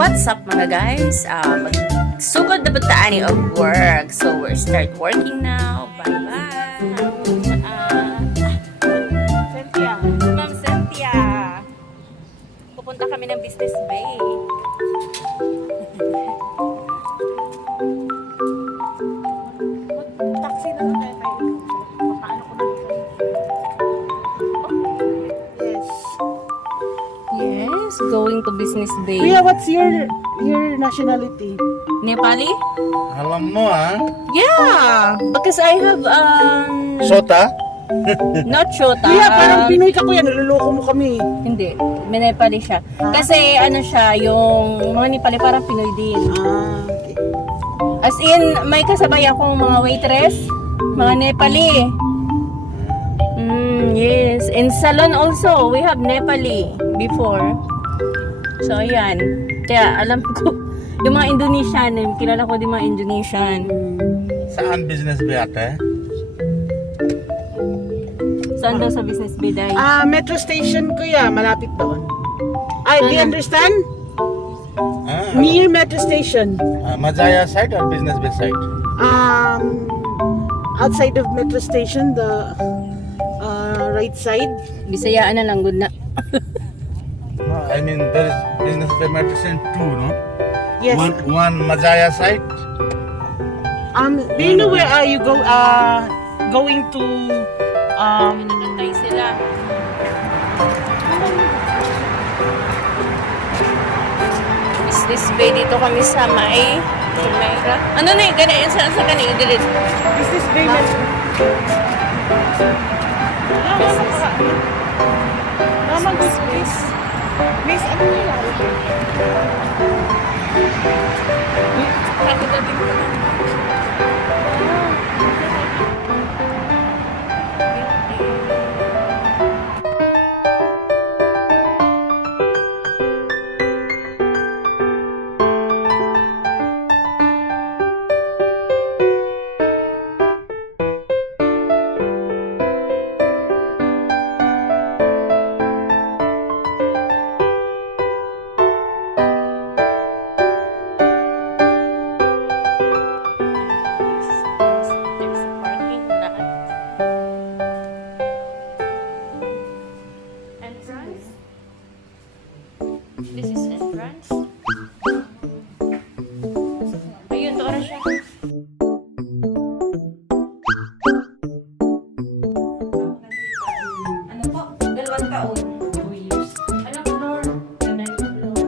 What's up mga guys? Magsugod na bataan of work. So we're start working now. Bye-bye. Cynthia. Ma'am Cynthia. Pupunta kami ng Business Bay. Taxi na lang tayo. Paano ko na? Yes, going to Business Bay. Kuya, what's your nationality? Nepali? Alam mo Yeah, because I have Sota? not Shota. Kuya, parang Pinoy ka kuya, naluloko mo kami. Hindi, may Nepali siya. Kasi ano siya, yung mga Nepali parang Pinoy din. Okay. As in, may kasabay akong mga waitress, mga Nepali. Yes, in salon also, we have Nepali before. So, ayan. Kaya alam ko, yung mga Indonesian, kilala ko din mga Indonesian. Saan business ba ate? Saan daw sa Business Bay, Day? Metro station kuya, malapit doon. Do you understand? Near metro station. Majaya side or business bay side? Outside of metro station, the right side. Bisayaan na lang, good na. No, I mean there is business bay metro station 2, no? Yes. One Majaya side. Do you know where are you going to Pinatantay sila. Business Bay, dito kami sa Mayra. Ano na yung ganyan? Saan sa kanina? Dilit. Business Bay metro? Mama, please. Miss, ano nila? Ako dating ko lang. This is entrance. Ayun, doon na siya. Ano po? 2 taon. 2 years. Anong floor? 9th floor.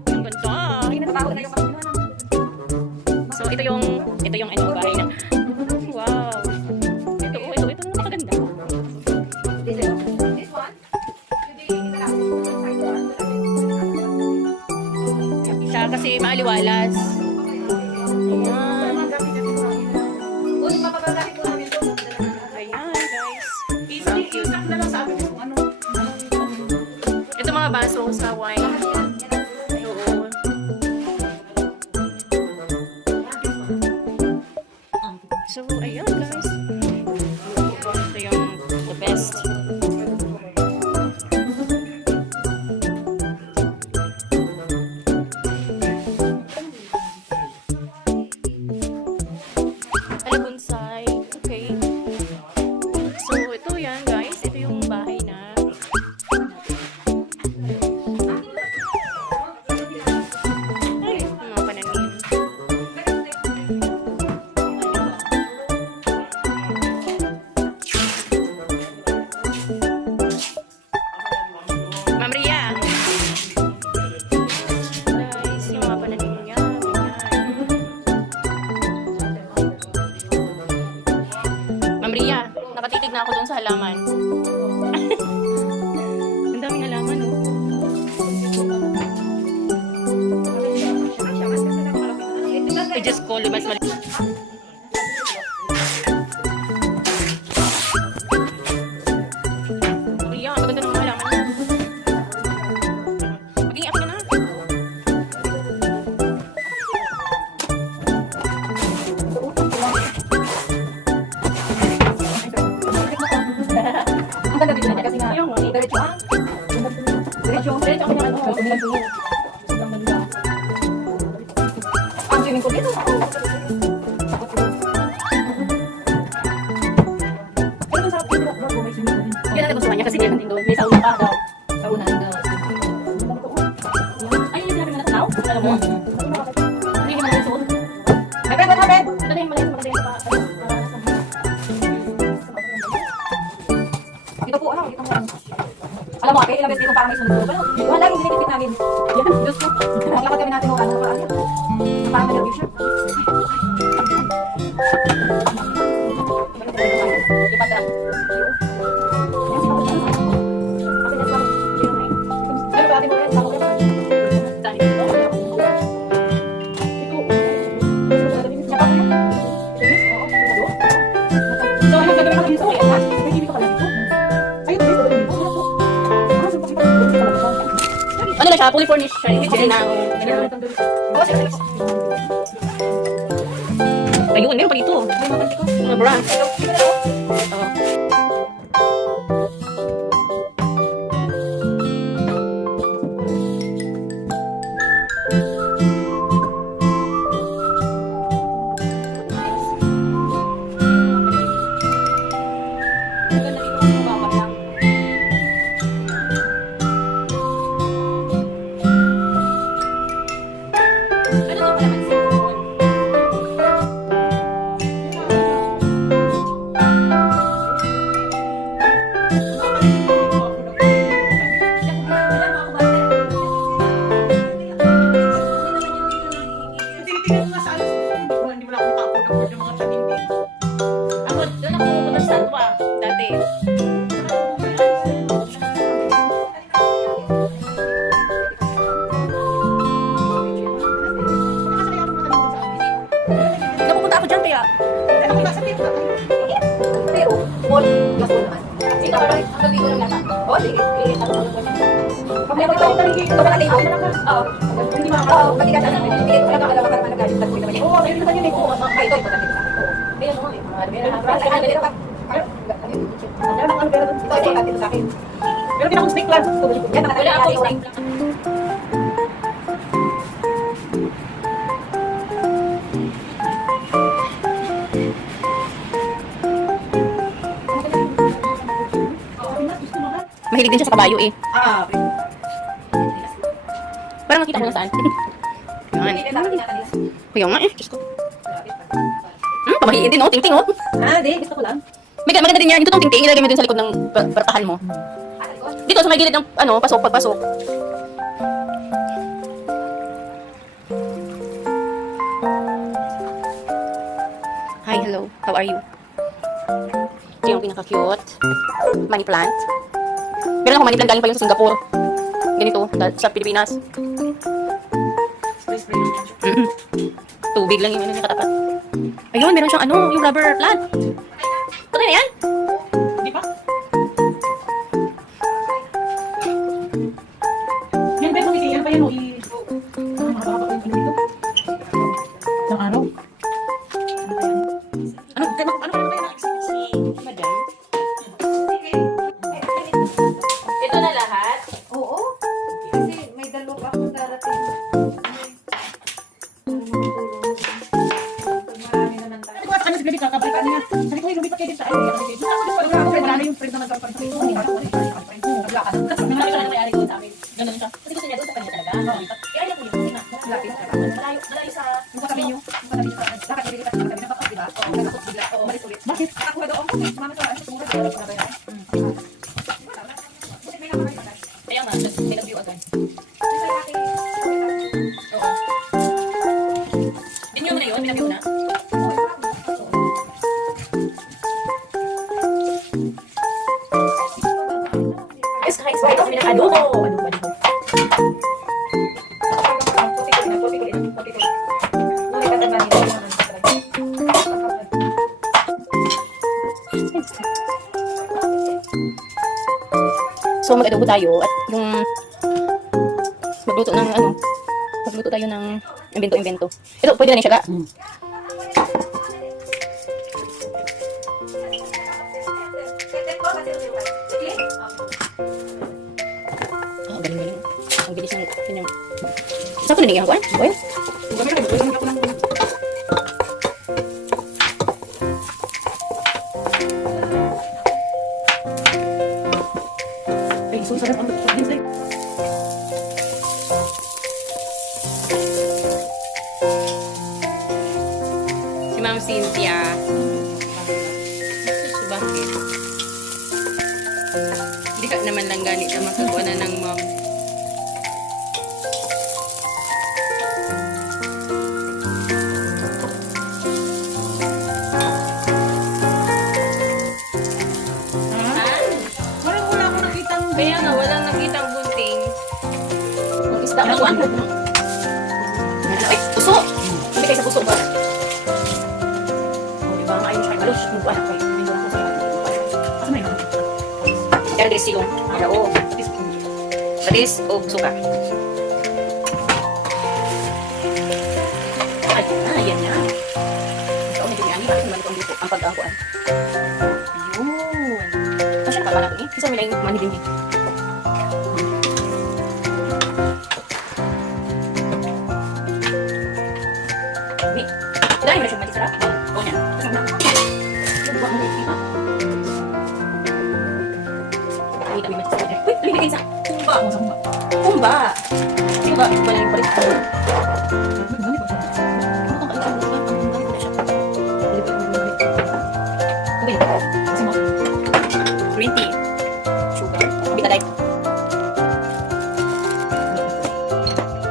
Ang ganda. So, ito yung ano, bahay na. Wow. Ito napakaganda. Siya kasi maaliwalas. Ayan. Ayan, guys. Thank you. Ito mga baso sa wine. Oo. So, ayan guys. Ito yung the best. Bonsai. Okay. So, ito yan guys. Ito yung bahay na. na ako dun sa halaman. Ang daming halaman, oh. I just call mas mali. Iya, maganda ng halaman. Maging ako na. Ang ganda dito na kasi nga, diretso ang. Diretso ako na ano. Ang ganda. Ang swimming pool dito. Pero sa akin, may swimming pool din. Yan ang nagustuhan niya kasi meron din doon. May sauna pa daw. Sauna. Ay, yung sinabi mo na tanaw? Alam mo? Hindi naman yung suot. May friend, what happened? Ito na yung mali. Maganda yung pa. Dito po, ano, dito po. Alam mo, ate, ilang beses dito parang may sunod. Pero, wala laging dinitipid namin. Yan, Diyos ko. Naglakad kami natin o ano, parang yan. Parang may nervous siya. Lipat na. Pero ate mo rin, ako rin. Dahil ito. Siya pa po yun. So, anong gagawin natin sa kaya? May TV ka pala dito. Ayun, guys, gagawin dito. Ah, so, pakita ko dito talaga siya. Ano na siya? Fully furnished siya. Kasi na. Oo, siya talaga. Ayun, meron pa dito. May mga ko. Mga brand. Ito, ito na ako. Oo. Maganda dito kasi mababa lang. Ano to pala man cellphone? Tinitingnan ko nga sa alas. Hindi mo na ako makapunod yung mga tanim dito. Ako, doon ako pupunta sa Salwa. Dati. Napupunta ako dyan kaya. Ano ba sa tito? Pero, all plus all naman. Ito, parang hanggang dito lang nata. Oo, sige. Problema ito. Ito ba natin? Oo. Hindi mga oo. Pati ka sana. Hindi ko lang alam ka naman nagalit. Nagpuin naman yan. Oo, ayun naman yun eh. Oo, ito, importante sa akin. Ayun mo eh. Meron ang front. Ano, meron ka. Meron ang pero ito, importante sa akin. Meron din akong snake plant. Yan, Wala nakatali ako natin. isang Mahilig din siya sa kabayo eh. Ah, Parang nakita ko na saan. Yan. hindi na tinatalis. Kaya nga eh. Diyos ko. Pamahiin din oh. Ting-ting oh. Ah, di. Gusto ko lang. Maganda din yan. Ito tong ting-ting. Ilagay mo dun sa likod ng bartahan mo. Ah, likod. Dito sa may gilid ng ano, pasok, pagpasok. Hi, hello. How are you? Ito yung pinaka-cute. Money plant. Meron ako money plant galing pa yung sa Singapore. Ganito, sa Pilipinas. Spray-spray lang yan. Mm-hmm. Tubig lang yung ano niya katapat. Ayun, meron siyang ano, yung rubber plant. Patay na yan? Di ba? Yan ba yung yan pa yan o mahaba-haba yung ano dito? Isang araw. Ano kayo na si Madam? Ito na lahat. Oo. Kasi may dalawa pa akong darating. Marami naman tayo. Ano ba sa kanya si Baby kakabalikan niya? Sabi ko, lumipat kayo din sa ano. Wala yung friend naman sa friend. Hindi ka ako. Nagla ka na. Kasi naman siya na may-ari ko sa amin. Ganun siya. Kasi gusto niya doon sa kanya talaga. Kaya niya po yun. Kasi nga, Lapit. malayo sa... Yung katabi nyo. Yung katabi nyo. Lakad nyo dilipat yung katabi ng bakit, diba? Oo. Nagkakot bigla. Oo. Umalis ulit. Bakit? Ako ba doon? Okay. Sumama sa ano. Sumama sa ano. Sumama sa ano. Kasi may nakakay agad. Kaya nga, nag-view agad. Kasi sa akin, Oo. Binyo mo na yun? Binaview na? So mag-adobo tayo at yung magluto ng ano, magluto tayo ng invento-invento. Ito, pwede na rin siya ga. Oh, galing-galing. Ang bilis ng kanyang... Saan ko nanigyan ko? Oil? Ay, so sarap ang bilis. Si Ma'am Cynthia. So, bakit? Hindi ka naman lang ganit na makagawa na ng mom. Parang wala akong nakitang... Kaya nga, walang nakitang bunting. Ang isda na kuwan. Ay, puso! Hindi kayo sa puso ba? O, diba? Ayaw siya kayo malos. Yung buwan ako eh. Yung buwan ko sa'yo. Ano na yun? Kaya dress silong. Oo. Patis o suka. Ayan na. Ito, medyo may ani. Bakit naman ito ang luto? Ang pag-angkuan. Ayun. Kasi nakakala ko eh. Kasi may lang mani din eh. Wait. Dahil mo na siyang mati sarap. O yan. Kasi na. Yung buwan mo na yung Ay, kami mati sarap. Uy, lumilagay sa kumba. Kumba. Sige ba? Wala yung palit. Green tea. Sugar. Bita dahil.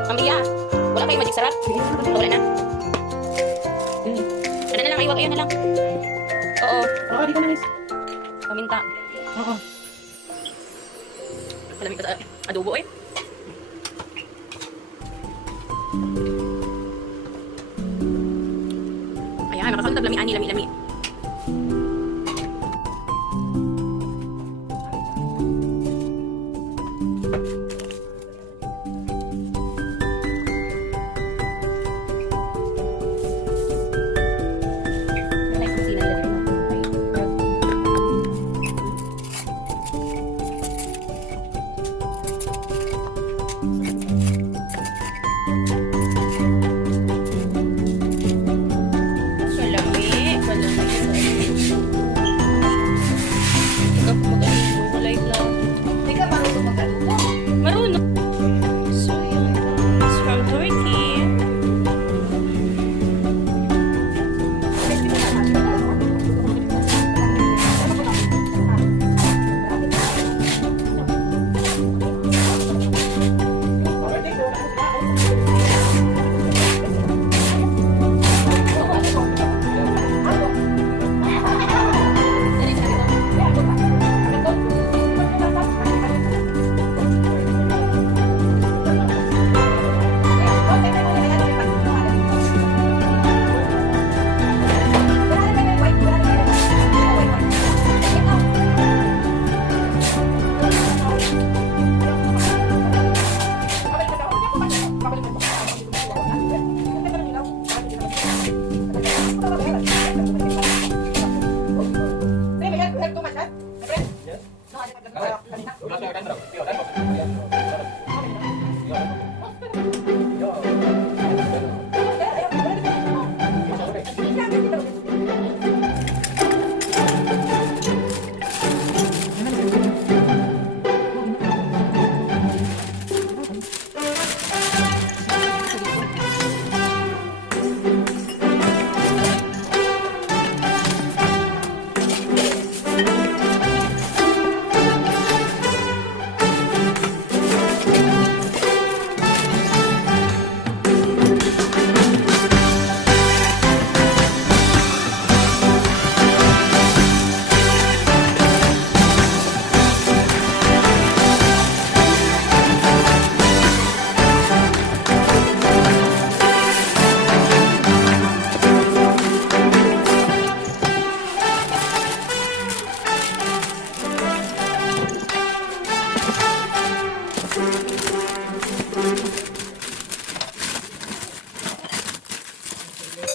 Mamaya. Wala kayong magic sarap. Wala na. Ano na lang, iwag ayun na lang. Oo. Oo, di ko na miss. Paminta. Oo. Malamig pa sa adobo eh. Ayan, makakauntab lami-ani, lami-lami. Marunong. So, yun. It's from Turkey.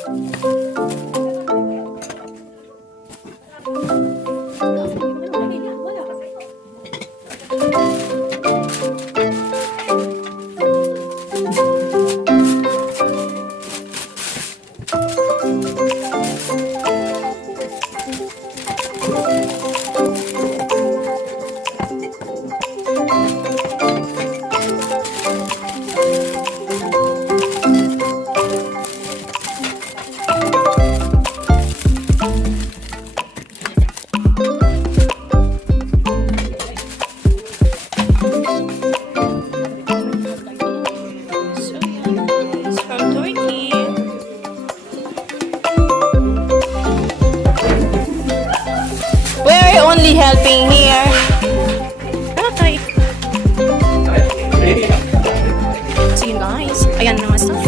So yeah, it's from Turkey. We're only helping here. Okay. See you guys. Ayan na nga stuff.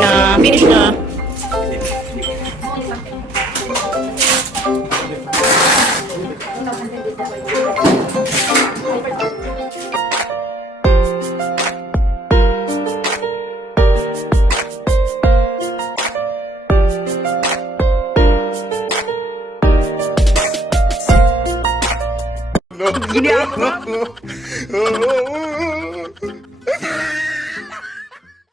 Na, finish na. No.